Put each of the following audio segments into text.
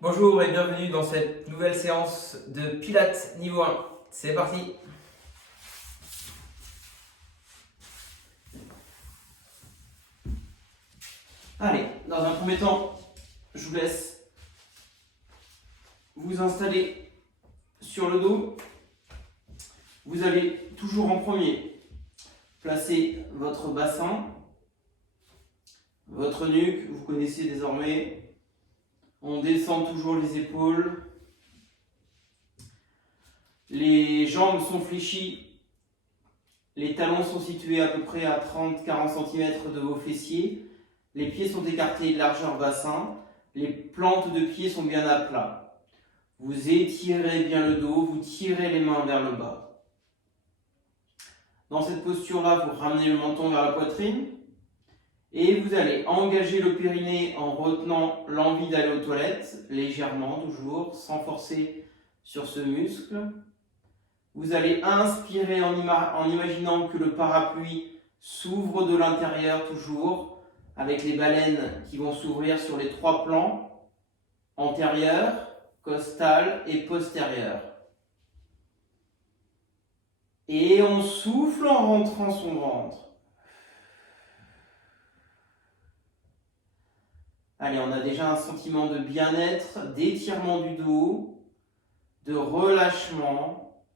Bonjour et bienvenue dans cette nouvelle séance de Pilates niveau 1. C'est parti! Allez, dans un premier temps, je vous laisse vous installer sur le dos. Vous allez toujours en premier placer votre bassin, votre nuque, vous connaissez désormais. On descend toujours les épaules. Les jambes sont fléchies. Les talons sont situés à peu près à 30-40 cm de vos fessiers. Les pieds sont écartés, largeur bassin. Les plantes de pieds sont bien à plat. Vous étirez bien le dos, vous tirez les mains vers le bas. Dans cette posture-là, vous ramenez le menton vers la poitrine. Et vous allez engager le périnée en retenant l'envie d'aller aux toilettes, légèrement toujours, sans forcer sur ce muscle. Vous allez inspirer en imaginant que le parapluie s'ouvre de l'intérieur toujours, avec les baleines qui vont s'ouvrir sur les trois plans, antérieur, costal et postérieur. Et on souffle en rentrant son ventre. Allez, on a déjà un sentiment de bien-être, d'étirement du dos, de relâchement.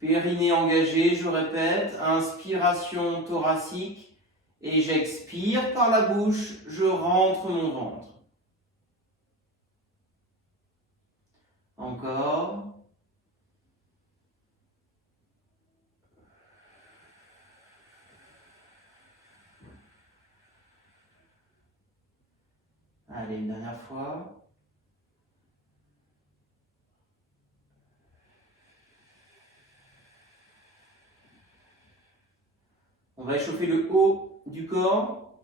Périnée engagé, je répète, inspiration thoracique et j'expire par la bouche, je rentre mon ventre. Encore. Allez, une dernière fois. On va échauffer le haut du corps.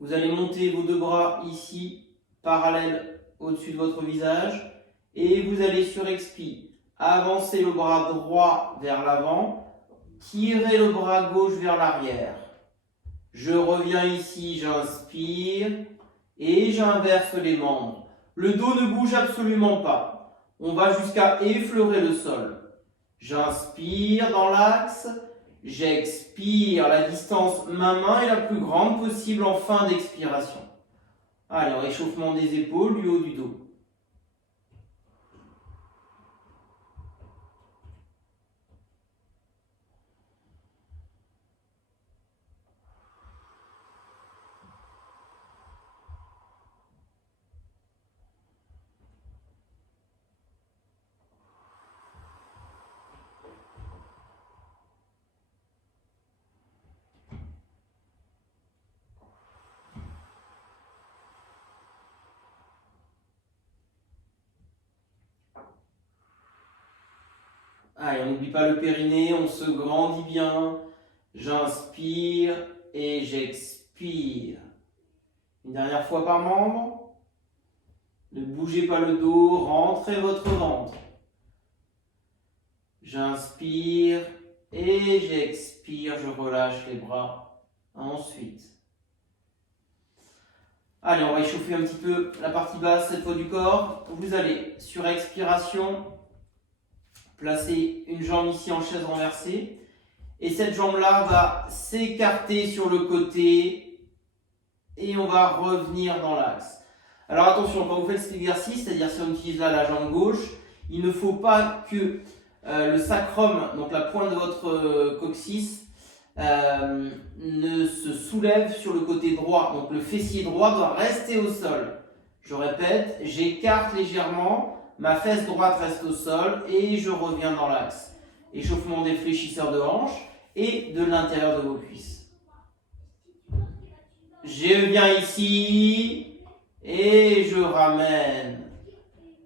Vous allez monter vos deux bras ici, parallèles au-dessus de votre visage. Et vous allez sur expire, avancer le bras droit vers l'avant, tirer le bras gauche vers l'arrière. Je reviens ici, j'inspire. Et j'inverse les membres. Le dos ne bouge absolument pas. On va jusqu'à effleurer le sol. J'inspire dans l'axe. J'expire. La distance main-main est la plus grande possible en fin d'expiration. Allez, réchauffement des épaules, du haut du dos. Allez, on n'oublie pas le périnée, on se grandit bien. J'inspire et j'expire. Une dernière fois par membre. Ne bougez pas le dos, rentrez votre ventre. J'inspire et j'expire, je relâche les bras. Ensuite. Allez, on va échauffer un petit peu la partie basse cette fois du corps. Vous allez, sur expiration, placer une jambe ici en chaise renversée. Et cette jambe-là va s'écarter sur le côté et on va revenir dans l'axe. Alors attention, quand vous faites cet exercice, c'est-à-dire si on utilise là la jambe gauche, il ne faut pas que le sacrum, donc la pointe de votre coccyx, ne se soulève sur le côté droit. Donc le fessier droit doit rester au sol. Je répète, j'écarte légèrement, ma fesse droite reste au sol et je reviens dans l'axe. Échauffement des fléchisseurs de hanches et de l'intérieur de vos cuisses. Je viens ici et je ramène.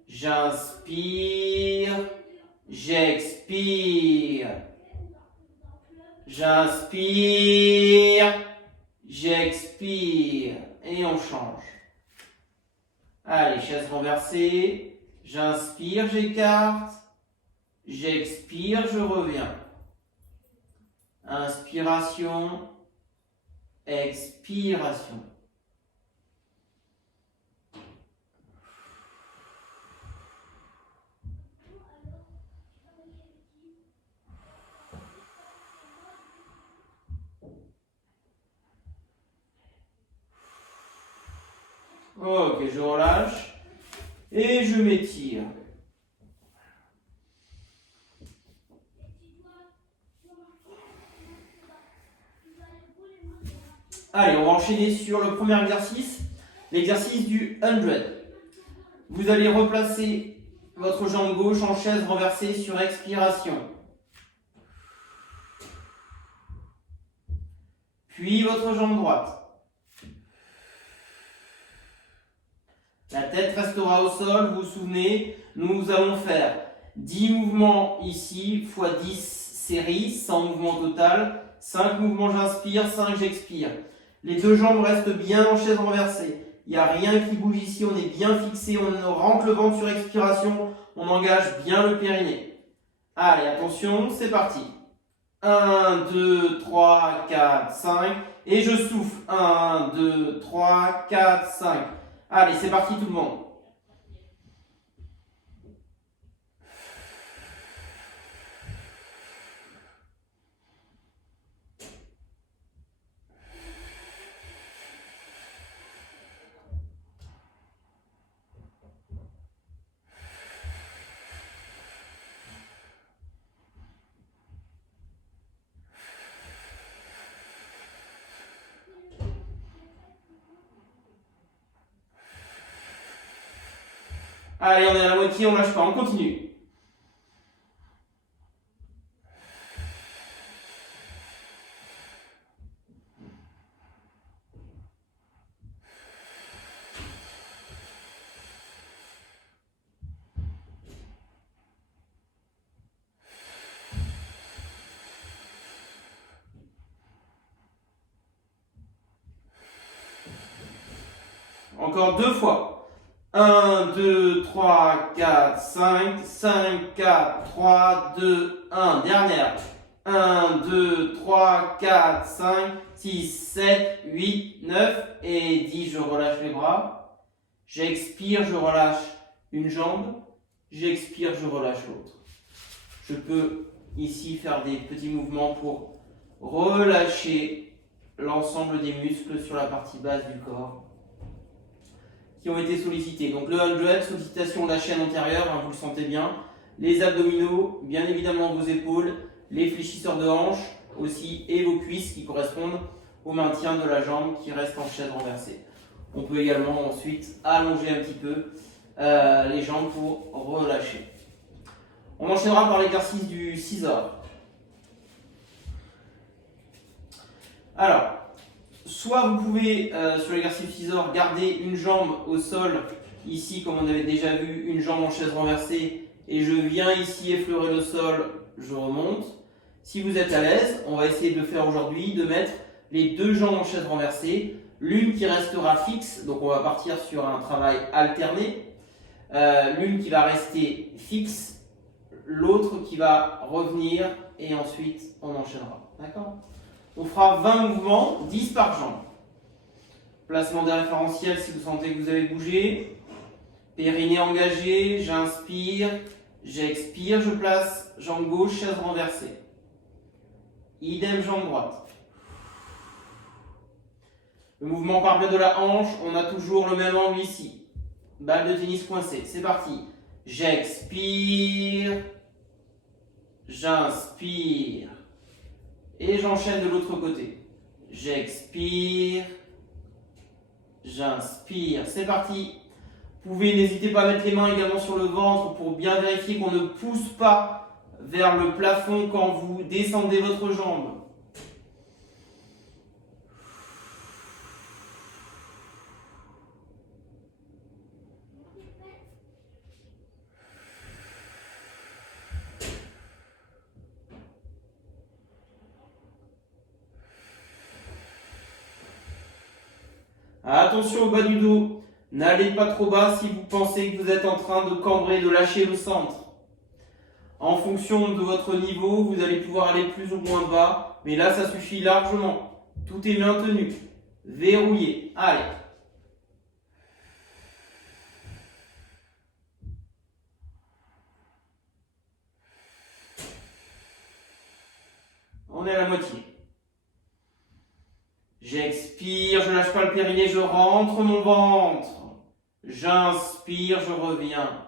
J'inspire, j'expire. J'inspire, j'expire. Et on change. Allez, chaise renversée. J'inspire, j'écarte. J'expire, je reviens. Inspiration, expiration. Ok, je relâche et je m'étire. Allez, on va enchaîner sur le premier exercice, l'exercice du 100. Vous allez replacer votre jambe gauche en chaise renversée sur expiration. Puis votre jambe droite. La tête restera au sol, vous vous souvenez, nous allons faire 10 mouvements ici, x 10 séries, 100 mouvements total, 5 mouvements j'inspire, 5 j'expire. Les deux jambes restent bien en chaise renversée, il n'y a rien qui bouge ici, on est bien fixé, on rentre le ventre sur expiration, on engage bien le périnée. Allez, attention, c'est parti. 1, 2, 3, 4, 5, et je souffle. 1, 2, 3, 4, 5. Allez, c'est parti tout le monde. Allez, on est à la moitié, on lâche pas, on continue. Encore 2 fois. 1, 2, 3, 4, 5, 5, 4, 3, 2, 1. Dernière. 1, 2, 3, 4, 5, 6, 7, 8, 9 et 10. Je relâche les bras. J'expire, je relâche une jambe. J'expire, je relâche l'autre. Je peux ici faire des petits mouvements pour relâcher l'ensemble des muscles sur la partie basse du corps qui ont été sollicités. Donc le 100, sollicitation de la chaîne antérieure, hein, vous le sentez bien. Les abdominaux, bien évidemment vos épaules, les fléchisseurs de hanches aussi, et vos cuisses qui correspondent au maintien de la jambe qui reste en chaise renversée. On peut également ensuite allonger un petit peu les jambes pour relâcher. On enchaînera par l'exercice du scissor. Alors, soit vous pouvez, sur l'exercice scissor, garder une jambe au sol, ici comme on avait déjà vu, une jambe en chaise renversée, et je viens ici effleurer le sol, je remonte. Si vous êtes à l'aise, on va essayer de faire aujourd'hui, de mettre les deux jambes en chaise renversée, l'une qui restera fixe, donc on va partir sur un travail alterné, l'une qui va rester fixe, l'autre qui va revenir, et ensuite on enchaînera. D'accord ? On fera 20 mouvements, 10 par jambe. Placement des référentiels si vous sentez que vous avez bougé. Périnée engagé, j'inspire, j'expire, je place jambe gauche, chaise renversée. Idem jambe droite. Le mouvement par biais de la hanche, on a toujours le même angle ici. Balle de tennis coincée, c'est parti. J'expire, j'inspire. Et j'enchaîne de l'autre côté. J'expire, j'inspire. C'est parti. Vous pouvez, n'hésitez pas à mettre les mains également sur le ventre pour bien vérifier qu'on ne pousse pas vers le plafond quand vous descendez votre jambe. Attention au bas du dos, n'allez pas trop bas si vous pensez que vous êtes en train de cambrer, de lâcher le centre. En fonction de votre niveau, vous allez pouvoir aller plus ou moins bas, mais là, ça suffit largement. Tout est maintenu, verrouillé. Allez. On est à la moitié. J'expire, je lâche pas le périnée, je rentre mon ventre. J'inspire, je reviens.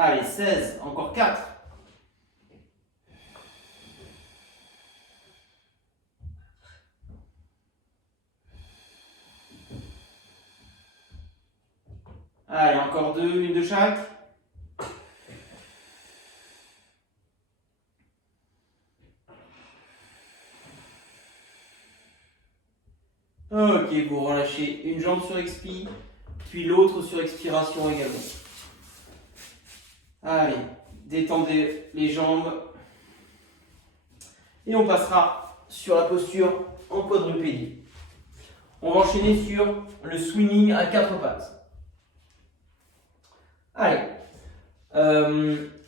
Allez, 16, encore 4. Allez, encore 2, une de chaque. Ok, vous relâchez une jambe sur expi, puis l'autre sur expiration également. Allez, détendez les jambes. Et on passera sur la posture en quadrupédie. On va enchaîner sur le swinging à 4 pattes. Allez,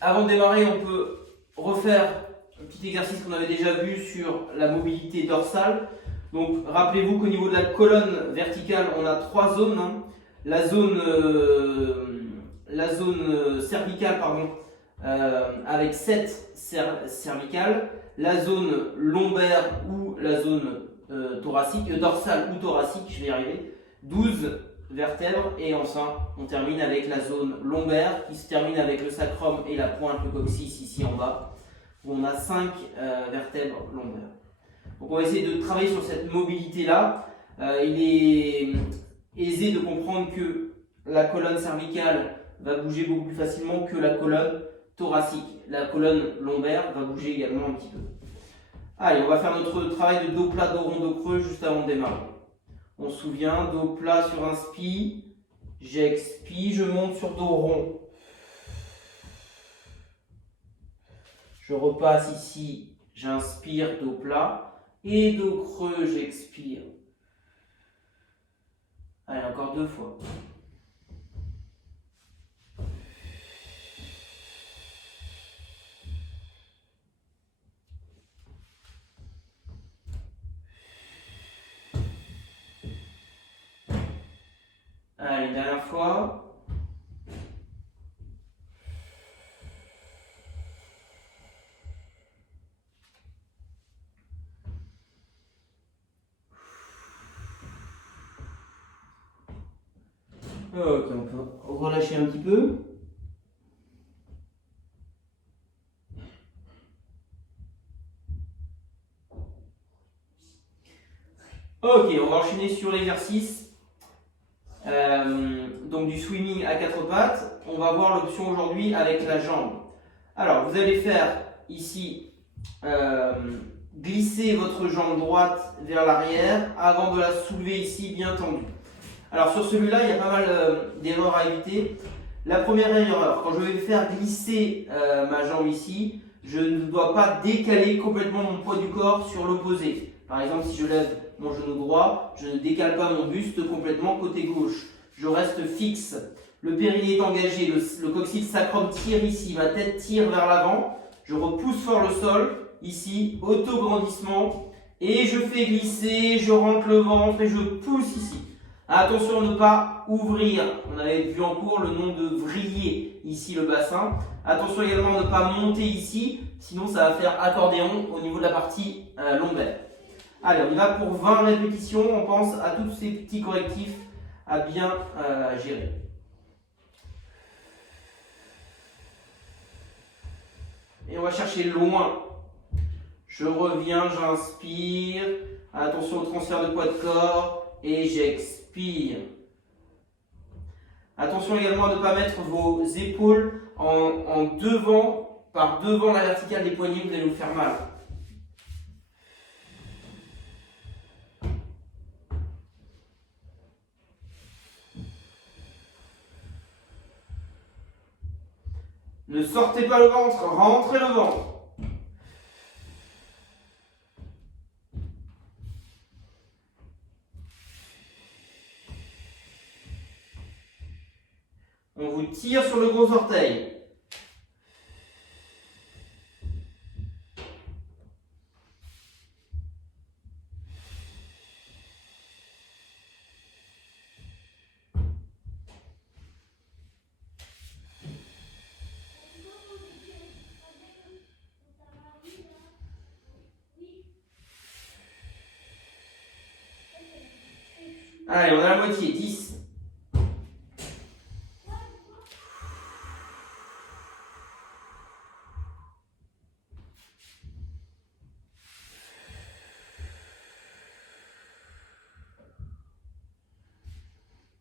avant de démarrer, on peut refaire un petit exercice qu'on avait déjà vu sur la mobilité dorsale. Donc, rappelez-vous qu'au niveau de la colonne verticale, on a 3 zones. Hein. La zone cervicale, avec 7 cervicales. La zone lombaire ou la zone dorsale ou thoracique, je vais y arriver. 12 vertèbres et enfin on termine avec la zone lombaire qui se termine avec le sacrum et la pointe, le coccyx ici en bas, où on a 5 vertèbres lombaires. Donc on va essayer de travailler sur cette mobilité-là. Il est aisé de comprendre que la colonne cervicale va bouger beaucoup plus facilement que la colonne thoracique. La colonne lombaire va bouger également un petit peu. Allez, on va faire notre travail de dos plat, dos rond, dos creux juste avant de démarrer. On se souvient, dos plat sur inspi, j'expire, je monte sur dos rond. Je repasse ici, j'inspire, dos plat, et dos creux, j'expire. Allez, encore 2 fois. Allez, dernière fois. Ok, on peut relâcher un petit peu. Ok, on va enchaîner sur l'exercice. Donc du swimming à 4 pattes. On va voir l'option aujourd'hui avec la jambe. Alors, vous allez faire ici glisser votre jambe droite vers l'arrière avant de la soulever ici bien tendue. Alors sur celui-là, il y a pas mal d'erreurs à éviter. La première erreur, quand je vais faire glisser ma jambe ici, je ne dois pas décaler complètement mon poids du corps sur l'opposé. Par exemple, si je lève mon genou droit, je ne décale pas mon buste complètement côté gauche. Je reste fixe. Le périnée est engagé, le coccyx sacrum tire ici, ma tête tire vers l'avant. Je repousse fort le sol, ici, auto-grandissement. Et je fais glisser, je rentre le ventre et je pousse ici. Attention à ne pas ouvrir, on avait vu en cours le nom de vriller ici le bassin. Attention également à ne pas monter ici, sinon ça va faire accordéon au niveau de la partie lombaire. Allez, on y va pour 20 répétitions, on pense à tous ces petits correctifs à bien gérer. Et on va chercher loin. Je reviens, j'inspire. Attention au transfert de poids de corps et j'expire. Attention également à ne pas mettre vos épaules en devant, par devant la verticale des poignets, vous allez vous faire mal. Ne sortez pas le ventre, rentrez le ventre. On vous tire sur le gros orteil. Allez, on a la moitié, 10.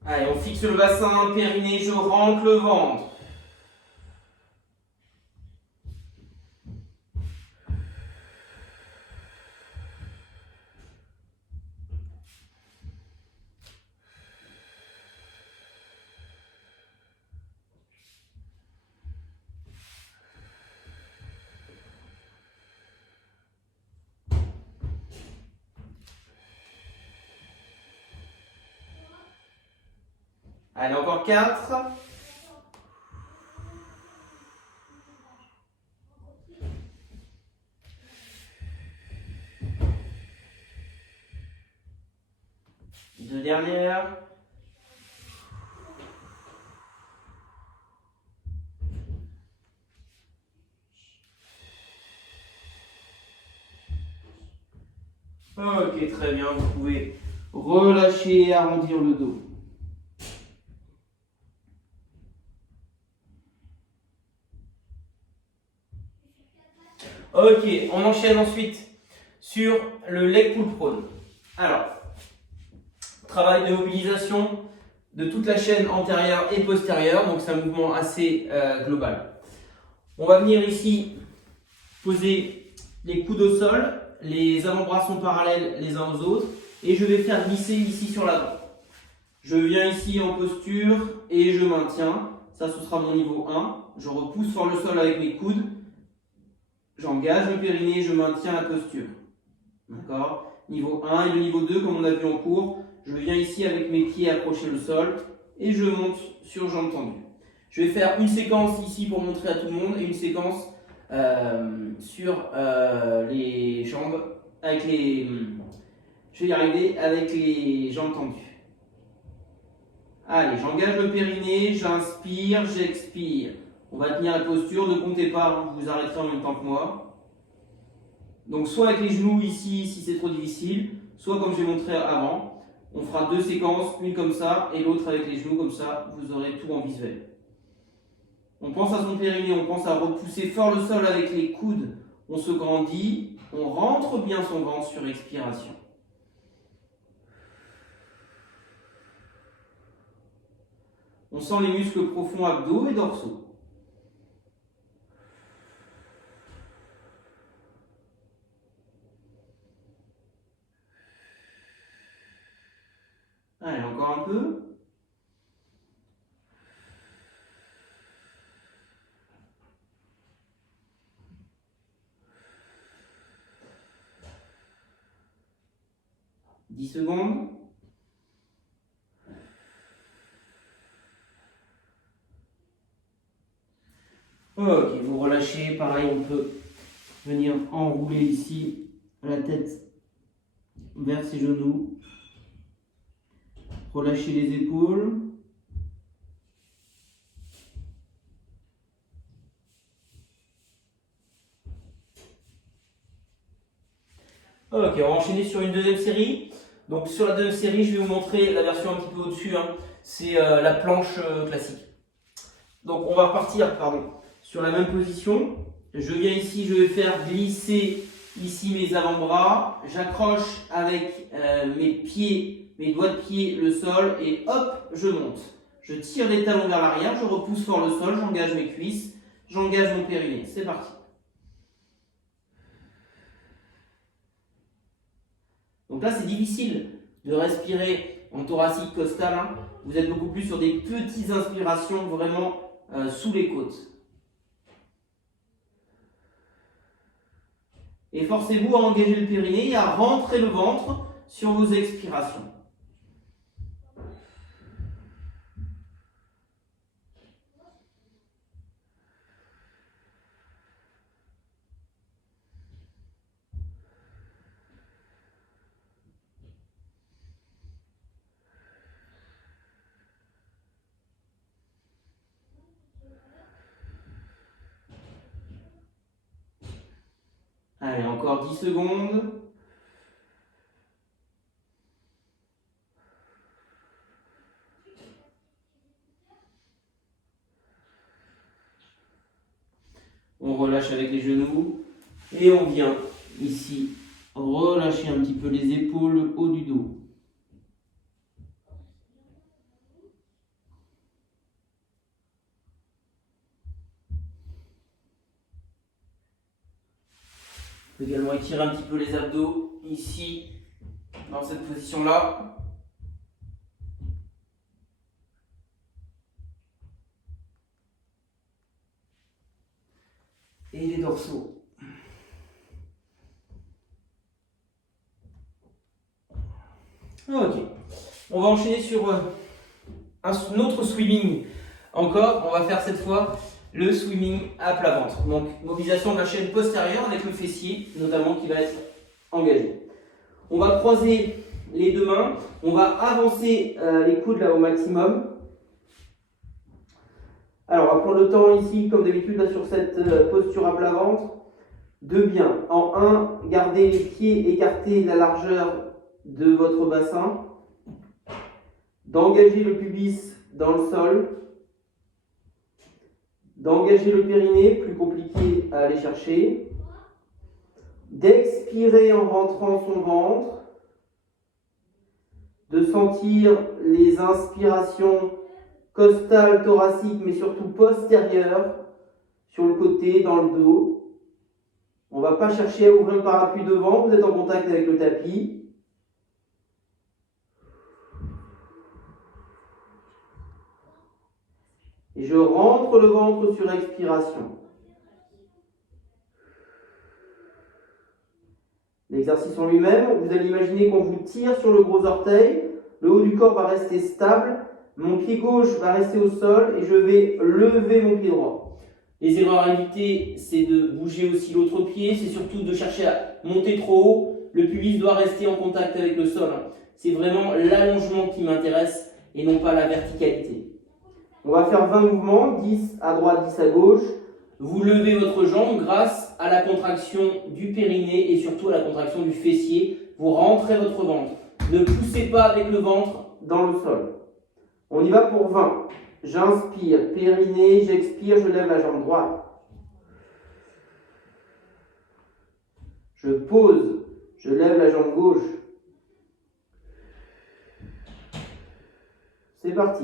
Allez, on fixe le bassin, périnée, je rentre le ventre. Allez, encore 4. Deux dernières. Ok, très bien. Vous pouvez relâcher et arrondir le dos. Ok, on enchaîne ensuite sur le leg pull prone. Alors, travail de mobilisation de toute la chaîne antérieure et postérieure, donc c'est un mouvement assez global. On va venir ici poser les coudes au sol, les avant-bras sont parallèles les uns aux autres et je vais faire glisser ici sur l'avant. Je viens ici en posture et je maintiens, ça ce sera mon niveau 1. Je repousse sur le sol avec mes coudes, j'engage le périnée, je maintiens la posture. D'accord ? Niveau 1 et le niveau 2 comme on a vu en cours, je viens ici avec mes pieds accrochés au sol et je monte sur jambes tendues. Je vais faire une séquence ici pour montrer à tout le monde et une séquence sur les jambes avec les. Je vais y arriver avec les jambes tendues. Allez, j'engage le périnée, j'inspire, j'expire. On va tenir la posture, ne comptez pas, vous arrêterez en même temps que moi. Donc soit avec les genoux ici si c'est trop difficile, soit comme j'ai montré avant. On fera deux séquences, une comme ça et l'autre avec les genoux comme ça, vous aurez tout en visuel. On pense à son périnée, on pense à repousser fort le sol avec les coudes. On se grandit, on rentre bien son ventre sur expiration. On sent les muscles profonds abdos et dorsaux. Allez, encore un peu. « 10 secondes. Ok, vous relâchez. Pareil, on peut venir enrouler ici la tête vers ses genoux. Relâchez les épaules. Ok, on va enchaîner sur une deuxième série. Donc sur la deuxième série, je vais vous montrer la version un petit peu au-dessus. C'est la planche classique. Donc on va repartir sur la même position. Je viens ici, je vais faire glisser ici mes avant-bras. J'accroche avec mes pieds, mes doigts de pied le sol et hop, je monte. Je tire les talons vers l'arrière, je repousse fort le sol, j'engage mes cuisses, j'engage mon périnée. C'est parti. Donc là, c'est difficile de respirer en thoracique costal. Vous êtes beaucoup plus sur des petites inspirations vraiment sous les côtes. Et forcez-vous à engager le périnée et à rentrer le ventre sur vos expirations. Allez, encore 10 secondes. On relâche avec les genoux et on vient ici relâcher un petit peu les épaules, le haut du dos. On peut également étirer un petit peu les abdos ici, dans cette position-là. Et les dorsaux. Ok. On va enchaîner sur un autre swimming. Encore, on va faire cette fois le swimming à plat ventre. Donc, mobilisation de la chaîne postérieure avec le fessier, notamment, qui va être engagé. On va croiser les deux mains. On va avancer les coudes là au maximum. Alors, on va prendre le temps ici, comme d'habitude, là sur cette posture à plat ventre, de bien, en 1, garder les pieds écartés de la largeur de votre bassin, d'engager le pubis dans le sol, d'engager le périnée, plus compliqué à aller chercher, d'expirer en rentrant son ventre, de sentir les inspirations costales, thoraciques, mais surtout postérieures, sur le côté, dans le dos. On ne va pas chercher à ouvrir le parapluie devant, vous êtes en contact avec le tapis. Et je rentre le ventre sur expiration. L'exercice en lui-même, vous allez imaginer qu'on vous tire sur le gros orteil, le haut du corps va rester stable, mon pied gauche va rester au sol et je vais lever mon pied droit. Les erreurs à éviter, c'est de bouger aussi l'autre pied, c'est surtout de chercher à monter trop haut. Le pubis doit rester en contact avec le sol. C'est vraiment l'allongement qui m'intéresse et non pas la verticalité. On va faire 20 mouvements, 10 à droite, 10 à gauche. Vous levez votre jambe grâce à la contraction du périnée et surtout à la contraction du fessier. Vous rentrez votre ventre. Ne poussez pas avec le ventre dans le sol. On y va pour 20. J'inspire, périnée, j'expire, je lève la jambe droite. Je pose, je lève la jambe gauche. C'est parti.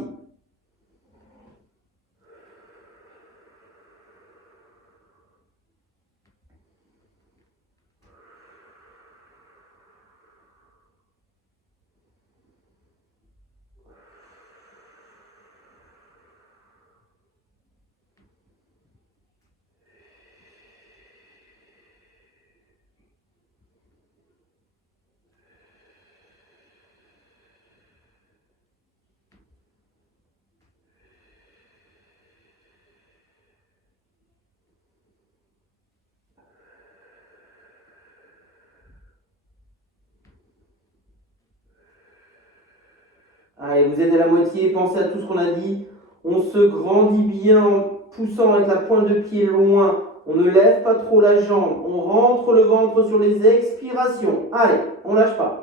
Allez, vous êtes à la moitié, pensez à tout ce qu'on a dit. On se grandit bien en poussant avec la pointe de pied loin. On ne lève pas trop la jambe. On rentre le ventre sur les expirations. Allez, on ne lâche pas.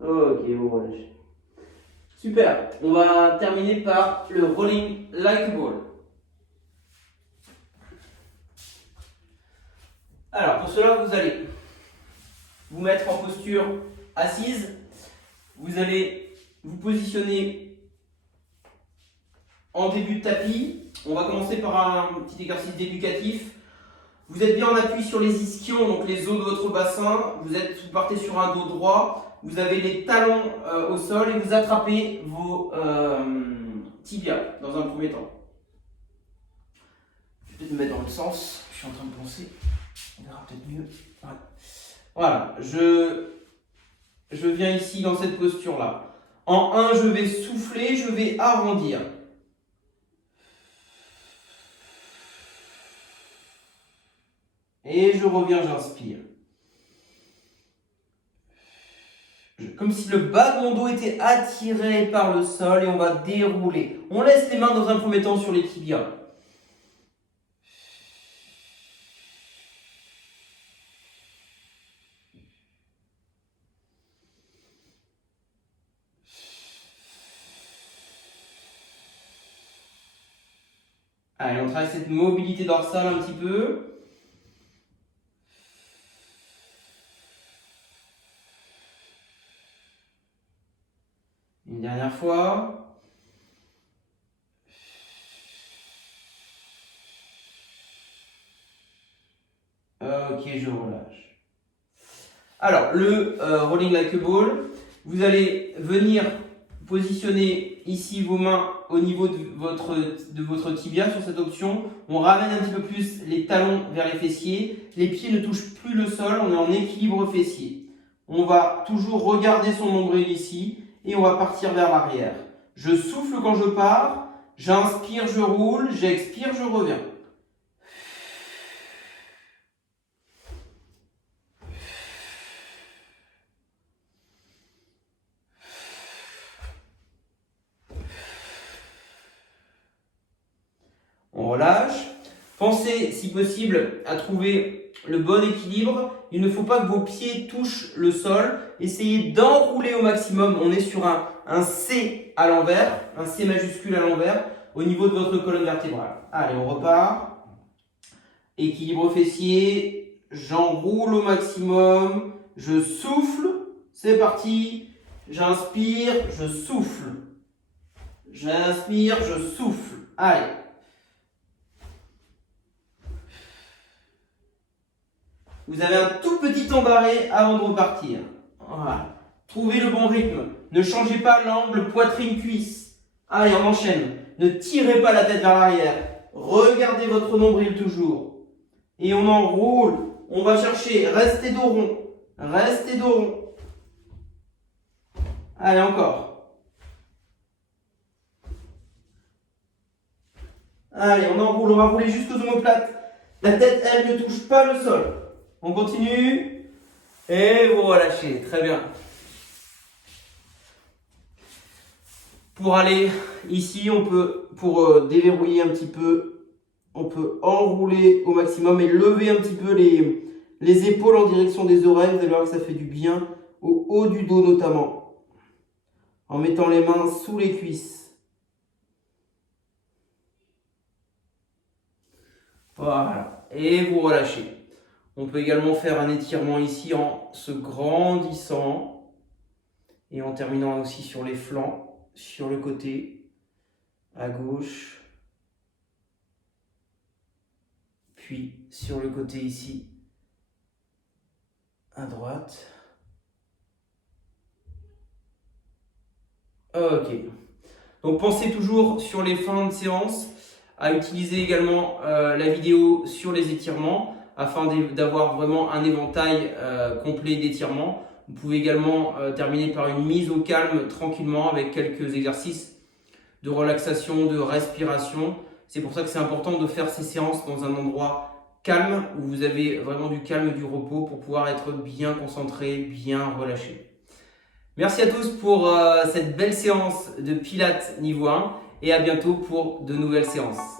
Ok, vous relâchez. Super. On va terminer par le rolling like a ball. Alors, pour cela, vous allez vous mettre en posture assise. Vous allez vous positionner en début de tapis. On va commencer par un petit exercice éducatif. Vous êtes bien en appui sur les ischions, donc les os de votre bassin. Vous partez sur un dos droit. Vous avez les talons au sol et vous attrapez vos tibias dans un premier temps. Je vais peut-être me mettre dans le sens. Je suis en train de penser. On verra peut-être mieux. Voilà. Je viens ici dans cette posture-là. En 1, je vais souffler, je vais arrondir. Et je reviens, j'inspire. Comme si le bas de mon dos était attiré par le sol et on va dérouler. On laisse les mains dans un premier temps sur les tibias. Allez, on travaille cette mobilité dorsale un petit peu. Une dernière fois. Ok, je relâche. Alors, le rolling like a ball, vous allez venir positionner ici vos mains au niveau de votre tibia sur cette option. On ramène un petit peu plus les talons vers les fessiers. Les pieds ne touchent plus le sol, on est en équilibre fessier. On va toujours regarder son nombril ici et on va partir vers l'arrière. Je souffle quand je pars, j'inspire, je roule, j'expire, je reviens. On relâche. Pensez, si possible, à trouver le bon équilibre. Il ne faut pas que vos pieds touchent le sol. Essayez d'enrouler au maximum. On est sur un C à l'envers, un C majuscule à l'envers, au niveau de votre colonne vertébrale. Allez, on repart. Équilibre fessier. J'enroule au maximum. Je souffle. C'est parti. J'inspire, je souffle. J'inspire, je souffle. Allez. Vous avez un tout petit temps d'arrêt avant de repartir. Voilà. Trouvez le bon rythme. Ne changez pas l'angle poitrine-cuisse. Allez, on enchaîne. Ne tirez pas la tête vers l'arrière. Regardez votre nombril toujours. Et on enroule. On va chercher. Restez dos rond. Restez dos rond. Allez, encore. Allez, on enroule. On va rouler jusqu'aux omoplates. La tête, elle, ne touche pas le sol. On continue et vous relâchez, très bien. Pour aller ici, on peut, pour déverrouiller un petit peu, on peut enrouler au maximum et lever un petit peu les épaules en direction des oreilles. Vous allez voir que ça fait du bien au haut du dos notamment, en mettant les mains sous les cuisses. Voilà, et vous relâchez. On peut également faire un étirement ici en se grandissant et en terminant aussi sur les flancs, sur le côté, à gauche, puis sur le côté ici, à droite. Ok. Donc pensez toujours sur les fins de séance à utiliser également la vidéo sur les étirements, afin d'avoir vraiment un éventail complet d'étirements. Vous pouvez également terminer par une mise au calme tranquillement avec quelques exercices de relaxation, de respiration. C'est pour ça que c'est important de faire ces séances dans un endroit calme où vous avez vraiment du calme, du repos pour pouvoir être bien concentré, bien relâché. Merci à tous pour cette belle séance de Pilates niveau 1 et à bientôt pour de nouvelles séances.